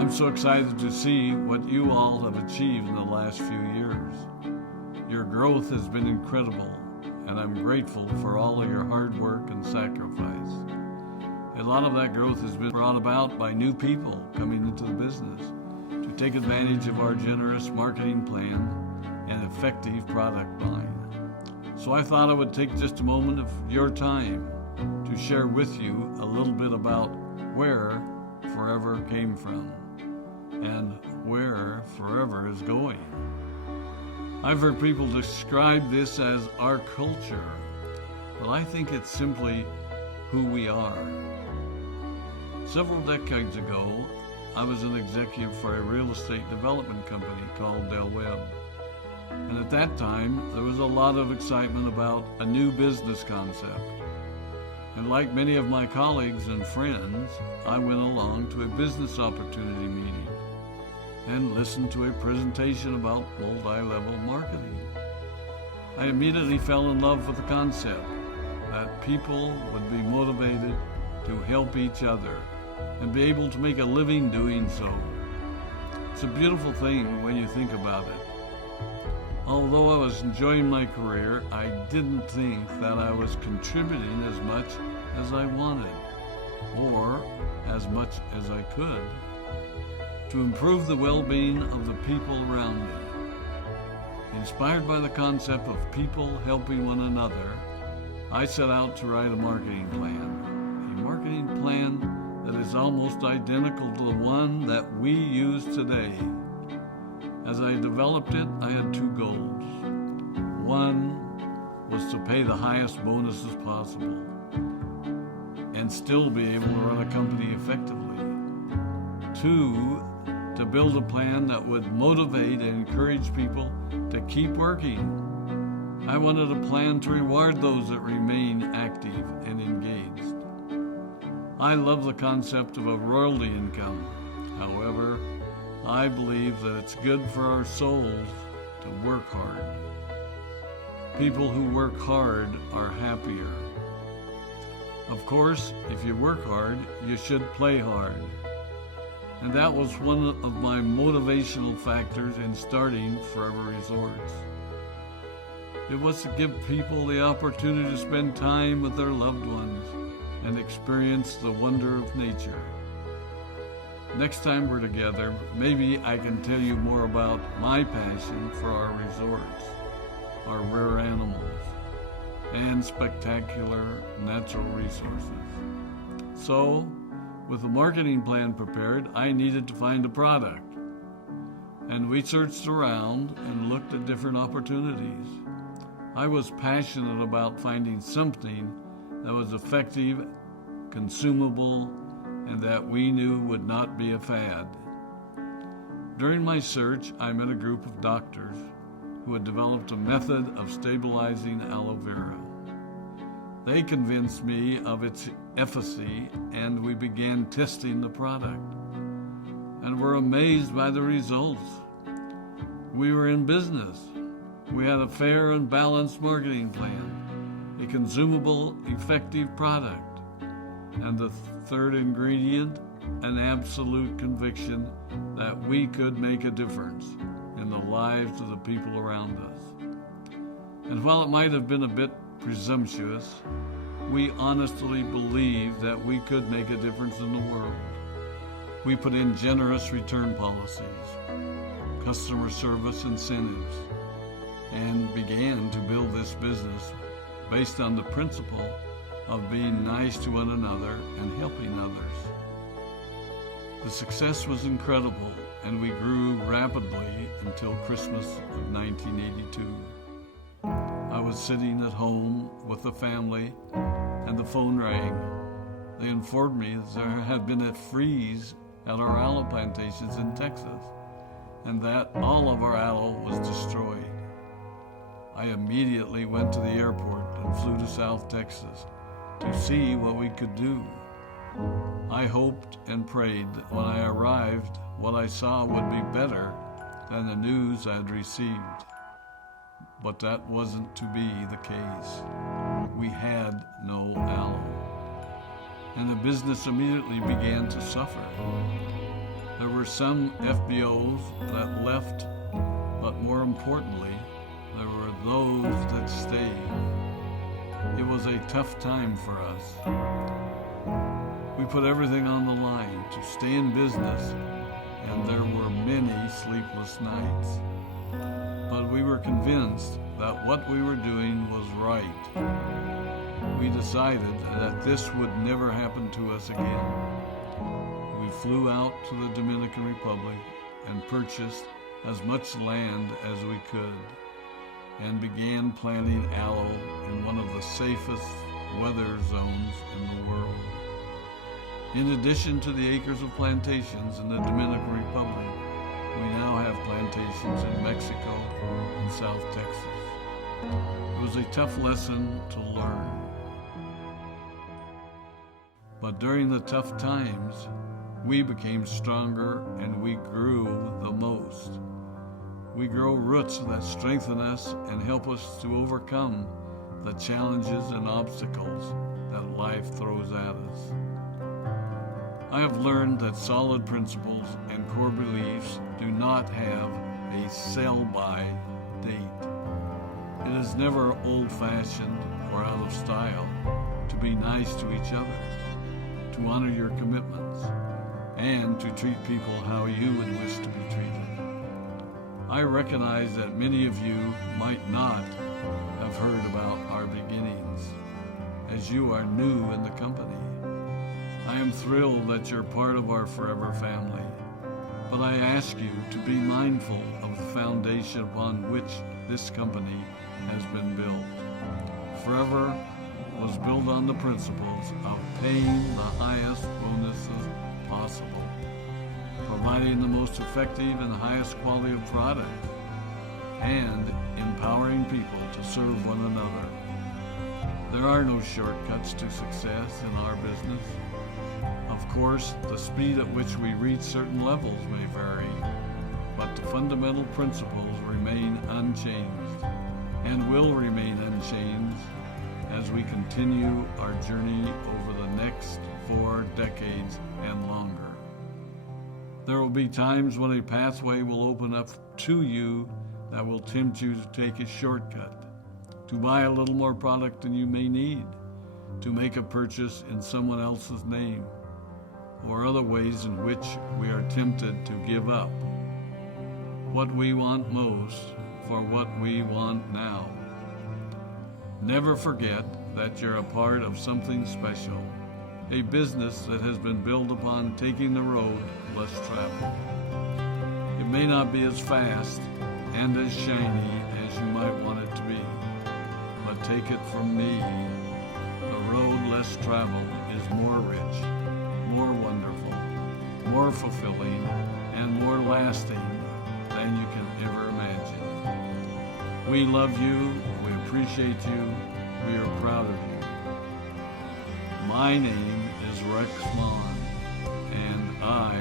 I'm so excited to see what you all have achieved in the last few years. Your growth has been incredible, and I'm grateful for all of your hard work and sacrifice. A lot of that growth has been brought about by new people coming into the business to take advantage of our generous marketing plan and effective product line. So I thought I would take just a moment of your time to share with you a little bit about where Forever came from and where Forever is going. I've heard people describe this as our culture, but I think it's simply who we are. Several decades ago, I was an executive for a real estate development company called Del Webb. And at that time, there was a lot of excitement about a new business concept. And like many of my colleagues and friends, I went along to a business opportunity meeting and listened to a presentation about multi-level marketing. I immediately fell in love with the concept that people would be motivated to help each other and be able to make a living doing so. It's a beautiful thing when you think about it. Although I was enjoying my career, I didn't think that I was contributing as much as I wanted, or as much as I could, to improve the well-being of the people around me. Inspired by the concept of people helping one another, I set out to write a marketing plan that is almost identical to the one that we use today. As I developed it, I had two goals. One was to pay the highest bonuses possible and still be able to run a company effectively. Two, to build a plan that would motivate and encourage people to keep working. I wanted a plan to reward those that remain active and engaged. I love the concept of a royalty income. However, I believe that it's good for our souls to work hard. People who work hard are happier. Of course, if you work hard, you should play hard. And that was one of my motivational factors in starting Forever Resorts. It was to give people the opportunity to spend time with their loved ones and experience the wonder of nature. Next time we're together, maybe I can tell you more about my passion for our resorts, our rare animals, and spectacular natural resources. So, with the marketing plan prepared, I needed to find a product. And we searched around and looked at different opportunities. I was passionate about finding something that was effective, consumable, and that we knew would not be a fad. During my search, I met a group of doctors who had developed a method of stabilizing aloe vera. They convinced me of its efficacy, and we began testing the product, and were amazed by the results. We were in business. We had a fair and balanced marketing plan, a consumable, effective product, and the third ingredient, an absolute conviction that we could make a difference in the lives of the people around us. And while it might have been a bit presumptuous, we honestly believed that we could make a difference in the world. We put in generous return policies, customer service incentives, and began to build this business based on the principle of being nice to one another and helping others. The success was incredible, and we grew rapidly until Christmas of 1982. I was sitting at home with the family, and the phone rang. They informed me that there had been a freeze at our aloe plantations in Texas, and that all of our aloe was destroyed. I immediately went to the airport and flew to South Texas to see what we could do. I hoped and prayed that when I arrived, what I saw would be better than the news I had received. But that wasn't to be the case. We had no aloe, and the business immediately began to suffer. There were some FBOs that left, but more importantly, there were those that stayed. It was a tough time for us. We put everything on the line to stay in business, and there were many sleepless nights. But we were convinced that what we were doing was right. We decided that this would never happen to us again. We flew out to the Dominican Republic and purchased as much land as we could and began planting aloe in one of the safest weather zones in the world. In addition to the acres of plantations in the Dominican Republic, we now have plantations in Mexico and South Texas. It was a tough lesson to learn. But during the tough times, we became stronger and we grew the most. We grow roots that strengthen us and help us to overcome the challenges and obstacles that life throws at us. I have learned that solid principles and core beliefs do not have a sell-by date. It is never old-fashioned or out of style to be nice to each other, to honor your commitments, and to treat people how you would wish to be treated. I recognize that many of you might not have heard about our beginnings, as you are new in the company. I am thrilled that you're part of our Forever family, but I ask you to be mindful of the foundation upon which this company has been built. Forever was built on the principles of paying the highest bonuses possible, providing the most effective and highest quality of product, and empowering people to serve one another. There are no shortcuts to success in our business. Of course, the speed at which we reach certain levels may vary, but the fundamental principles remain unchanged and will remain unchanged as we continue our journey over the next 4 decades and longer. There will be times when a pathway will open up to you that will tempt you to take a shortcut, to buy a little more product than you may need, to make a purchase in someone else's name, or other ways in which we are tempted to give up what we want most for what we want now. Never forget that you're a part of something special, a business that has been built upon taking the road less traveled. It may not be as fast and as shiny as you might want it to be, but take it from me, the road less traveled is more rich, more wonderful, more fulfilling, and more lasting than you can ever imagine. We love you, we appreciate you, we are proud of you. My name is Rex Maughan, and I